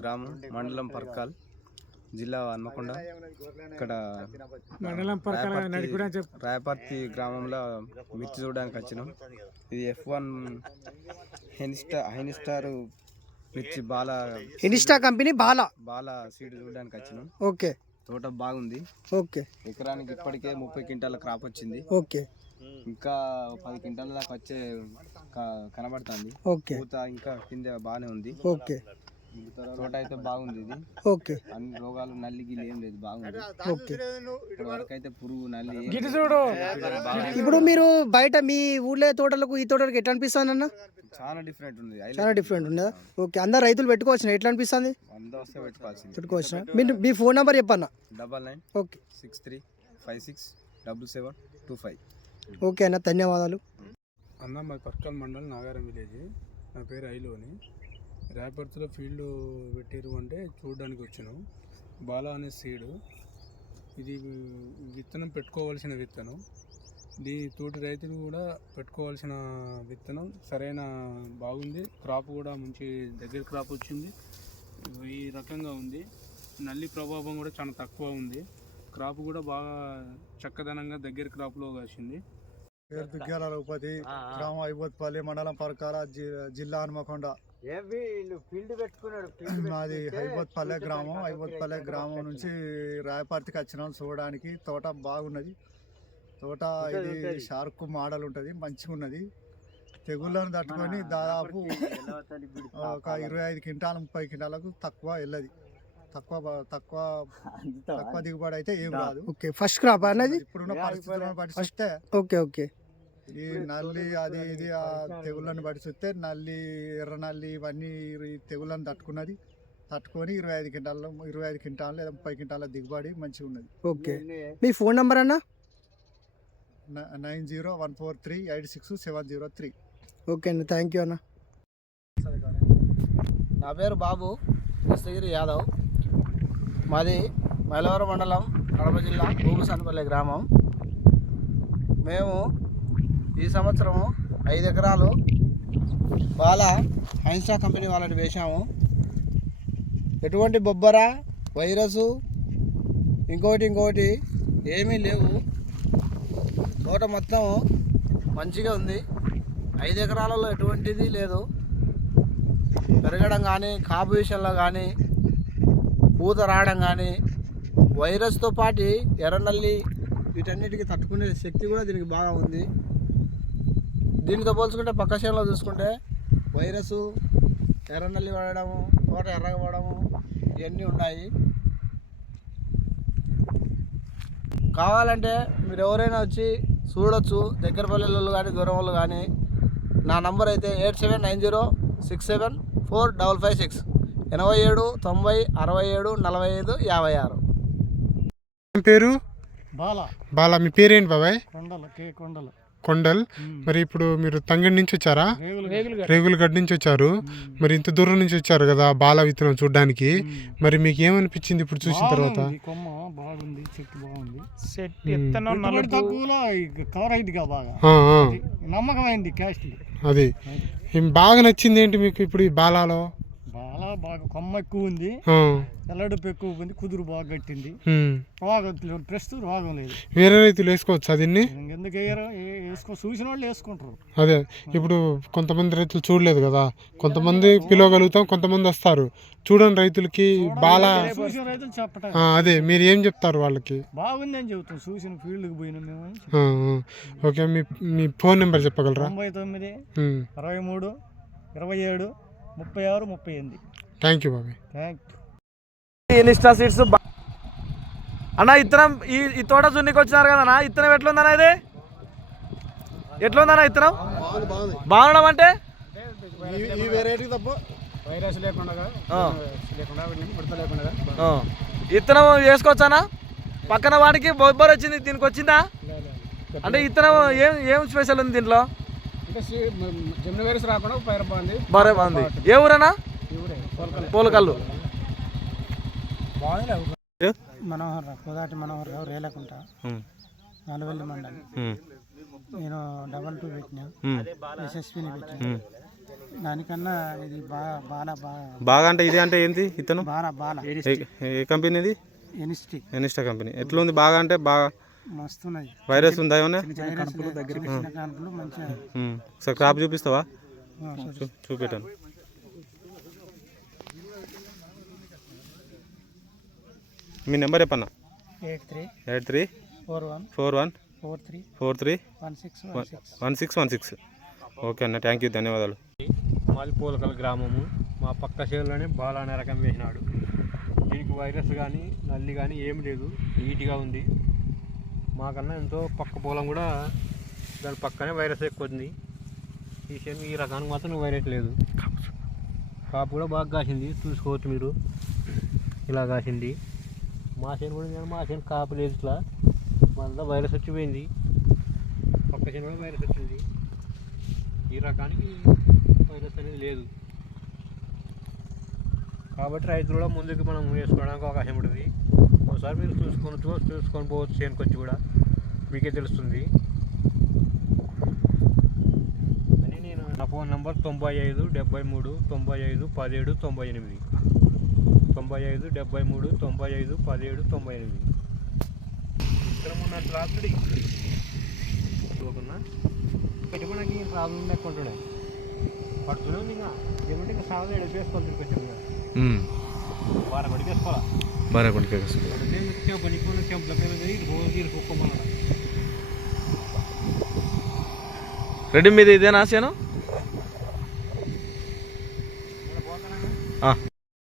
గ్రామం మండలం పర్కాల్ జిల్లా హన్మకొండ. ఇక్కడ మండలం రాయపర్తి గ్రామంలో మిర్చి చూడడానికి వచ్చినాం. ఇది F1 హైనిస్టార్ మిర్చి ఇన్స్టా కంపెనీ బాలా సీడ్ చూడడానికి వచ్చినాం. ఓకే, తోట బాగుంది. ఓకే, ఎకరానికి ఇప్పటికే 30 క్వింటాల క్రాప్ వచ్చింది. ఓకే, ఇంకా 10 క్వింటాల దాకా వచ్చే కనబడుతుంది. ఓకే, పూత ఇంకా కింద బాగానే ఉంది. ఓకే, తోట అయితే బాగుంది. ఇది ఓకే, అన్ని రోగాలు నల్లి గిల్లి ఏం లేదు, బాగుంది. ఓకే. ఇప్పటి వరకు అయితే పురుగు నల్లి ఇప్పుడు మీరు బయట మీ ఊళ్ళో తోటలకు ఈ తోటలకు ఎట్లా అనిపిస్తుంది అన్న? చాలా డిఫరెంట్ ఉంది. చాలా డిఫరెంట్ ఉందా? ఓకే, అందరు రైతులు పెట్టుకోవచ్చు, ఎట్లా అనిపిస్తుంది? పెట్టుకోవచ్చు. మీ ఫోన్ నెంబర్ చెప్పన్న. 99 ఓకే 63 56 77 25. ఓకే అన్న, ధన్యవాదాలు అన్న. మా పర్కాల్ మండలం నాగారం విలేజ్. నా పేరు ఐలోని. రాయపర్తిలో ఫీల్డ్ పెట్టారు అంటే చూడడానికి వచ్చినాం. బాలా అనే సీడు, ఇది విత్తనం పెట్టుకోవాల్సిన విత్తనం. తోటి రైతులు కూడా పెట్టుకోవాల్సిన విత్తనం. సరైన బాగుంది. క్రాప్ కూడా మంచి దగ్గర క్రాప్ వచ్చింది. ఈ రకంగా ఉంది. నల్లి ప్రభావం కూడా చాలా తక్కువ ఉంది. క్రాప్ కూడా బాగా చక్కదనంగా దగ్గర క్రాప్లో కాసింది. పేరు దుగ్గ్యాల రఘుపతి, గ్రామం ఐబోత్పల్లి, మండలం పరకాల, జిల్లా హన్మకొండ. మాది ఐబోత్పల్లె గ్రామం. ఐబోత్పల్లె గ్రామం నుంచి రాయపర్తికి వచ్చినాం చూడడానికి. తోట బాగున్నది. తోట ఇది షార్క్ మోడల్ ఉంటుంది, మంచిగా ఉన్నది. తెగుళ్ళను తట్టుకొని దాదాపు ఒక 25 క్వింటాల 30 క్వింటాలకు తక్కువ వెళ్ళదు. తక్కువ దిగుబడి అయితే ఏం రాదు. ఓకే, ఫస్ట్ క్రాప్ అనేది ఇప్పుడున్న పరిస్థితులను బట్టి చూస్తే. Okay, okay. ఈ నల్లి అది ఇది ఆ తెగుళ్ళని బట్టి చూస్తే నల్లి, ఎర్ర నల్లి ఇవన్నీ తెగుళ్ళని తట్టుకొని 25 క్వింటాలు లేదా 30 క్వింటాల దిగుబడి మంచిగా ఉన్నది. ఓకే, మీ ఫోన్ నంబర్ అన్న? 9014386703. ఓకే అండి, థ్యాంక్ యూ అన్న. నా పేరు బాబు దస్తగిరి యాదవ్. మాది మైలవరం మండలం, కడప జిల్లా, భూమిసనపల్లి గ్రామం. మేము ఈ సంవత్సరం 5 ఎకరాలు బాలా హైన్స్టా కంపెనీ వాళ్ళని వేసాము. ఎటువంటి బొబ్బర, వైరసు, ఇంకోటి ఏమీ లేవు. తోట మొత్తం మంచిగా ఉంది. 5 ఎకరాలలో ఎటువంటిది లేదు. పెరగడం కానీ, కాపు విషయంలో కానీ, పూత రావడం కానీ, వైరస్తో పాటు ఎర్రనల్లి వీటన్నిటికీ తట్టుకునే శక్తి కూడా దీనికి బాగా ఉంది. దీనితో పోల్చుకుంటే పక్క చేనులో చూసుకుంటే వైరస్, ఎర్రనల్లి పడడము, తోట ఎర్రగా పడము ఇవన్నీ ఉన్నాయి. కావాలంటే మీరు ఎవరైనా వచ్చి చూడొచ్చు, దగ్గర పల్లెలు కానీ దూరం వాళ్ళు కానీ. నా నంబర్ అయితే 8790674556 87 90 67 45 56. పేరు బాలా. మీ పేరేంటి బాబాయ్? కొండల్. మరి ఇప్పుడు మీరు తంగడి నుంచి వచ్చారా? రేగులగడ్డ నుంచి వచ్చారు. మరి ఇంత దూరం నుంచి వచ్చారు కదా బాలా విత్తనం చూడడానికి. మరి మీకు ఏమనిపించింది ఇప్పుడు చూసిన తర్వాత? అది బాగా నచ్చింది ఏంటి మీకు ఇప్పుడు ఈ బాలాలో? బాగా కొమ్మ ఎక్కువ ఉంది, ఎల్లడుపు ఎక్కువ ఉంది, కుదురు బాగా కట్టింది. ప్రస్తుతం రోగం లేదు. వేరే రైతులు వేసుకోవచ్చు అది? ఎందుకు చూసిన వాళ్ళు వేసుకుంటారు. అదే ఇప్పుడు కొంతమంది రైతులు చూడలేదు కదా, కొంతమంది పిలవగలుగుతాం, కొంతమంది వస్తారు. చూడండి రైతులకి బాలా చూసిన రైతులు చెప్పటం. అదే మీరు ఏం చెప్తారు వాళ్ళకి? బాగుంది అని చెబుతాం. చూసిన ఫీల్డ్కి పోయినా మేము. ఓకే, మీ ఫోన్ నెంబర్ చెప్పగలరా? 99 23 27 36 38. థ్యాంక్ యూ బాబాయ్. ఇన్స్టా సీడ్స్ అన్న. ఇత్తనం ఈ తోట జున్నికి వచ్చినారు కదన్నా, ఇత్తనం ఎట్లుందన్నా? ఇది ఎట్లుందన్నా ఇత్తనం? బాగుండడం అంటే ఈ వెరైటీ తప్ప వైరస్ లేకుండా ఇత్తనం వేసుకోవచ్చానా? పక్కన వాడికి బొబ్బర్ వచ్చింది, దీనికి వచ్చిందా? అంటే ఇత్తనం ఏం స్పెషల్ ఉంది దీంట్లో? జమ్ని వైరస్ రాకుండా బాగా బాగుంది. ఏ ఊరన్నా? పోలకల్లు. మనోహర్ రావు రేలకుంట, నల్లవెల్లి మండలం. నేను 22 పెట్టినా, SSPని పెట్టినా. దానికన్నా ఇది బాగా బాగా అంటే ఇది అంటే ఏంటి ఇతను బాగా ఏ కంపెనీ ఇది? ఎనిస్టీ ఎనిస్టా కంపెనీ. ఎట్లా ఉంది బాగా అంటే బాగా మస్తున్నది. వైరస్ ఉందా ఏమన్నా? కనుపులు మంచిగా ఒకసారి క్రాప్ చూపిస్తావా? చూపెట్టాను. మీ నెంబర్ చెప్పన్నా. 834143431616. ఓకే అన్న, థ్యాంక్ యూ, ధన్యవాదాలు. మాది పూలకల్ గ్రామము. మా పక్క చేనులోనే బాలా అనే రకం వేసినాడు. దీనికి వైరస్ కానీ నల్లి కానీ ఏం లేదు, నీట్గా ఉంది. మాకన్నా ఎంతో పక్క పొలం కూడా దాని పక్కనే వైరస్ ఎక్కువ ఉంది. ఈ చేను ఈ రకానికి మాత్రం వైరస్ లేదు. కాపు కూడా బాగా కాసింది, చూసుకోవచ్చు మీరు. ఇలా కాసింది. మా చేను కూడా మా చేను కాపు లేదు, ఇట్లా మళ్ళీ వైరస్ వచ్చిపోయింది. పక్క చేను కూడా వైరస్ వచ్చింది. ఈ రకానికి వైరస్ అనేది లేదు కాబట్టి రైతులు కూడా ముందుకు మనం వేసుకోవడానికి అవకాశం ఉంటుంది. ఒకసారి మీరు చూసుకొని పోవచ్చు, చేనుకి వచ్చి కూడా మీకే తెలుస్తుంది. అని నేను నా ఫోన్ నెంబర్ 9573951798 9573951798. ఇక్కడ మొన్న రాత్రి చూడకుండా పెట్టుకోవడానికి ఏం ప్రాబ్లం లేకుంటుండే పడుతూనే ఉంది. ఇంకా ఏమంటే ఇంకా సాగులో ఎడిపేసుకోవాలి, కొంచెం వారం పడిపేసుకోవాలా. రెడ్డి మీద ఇదేనా చేను?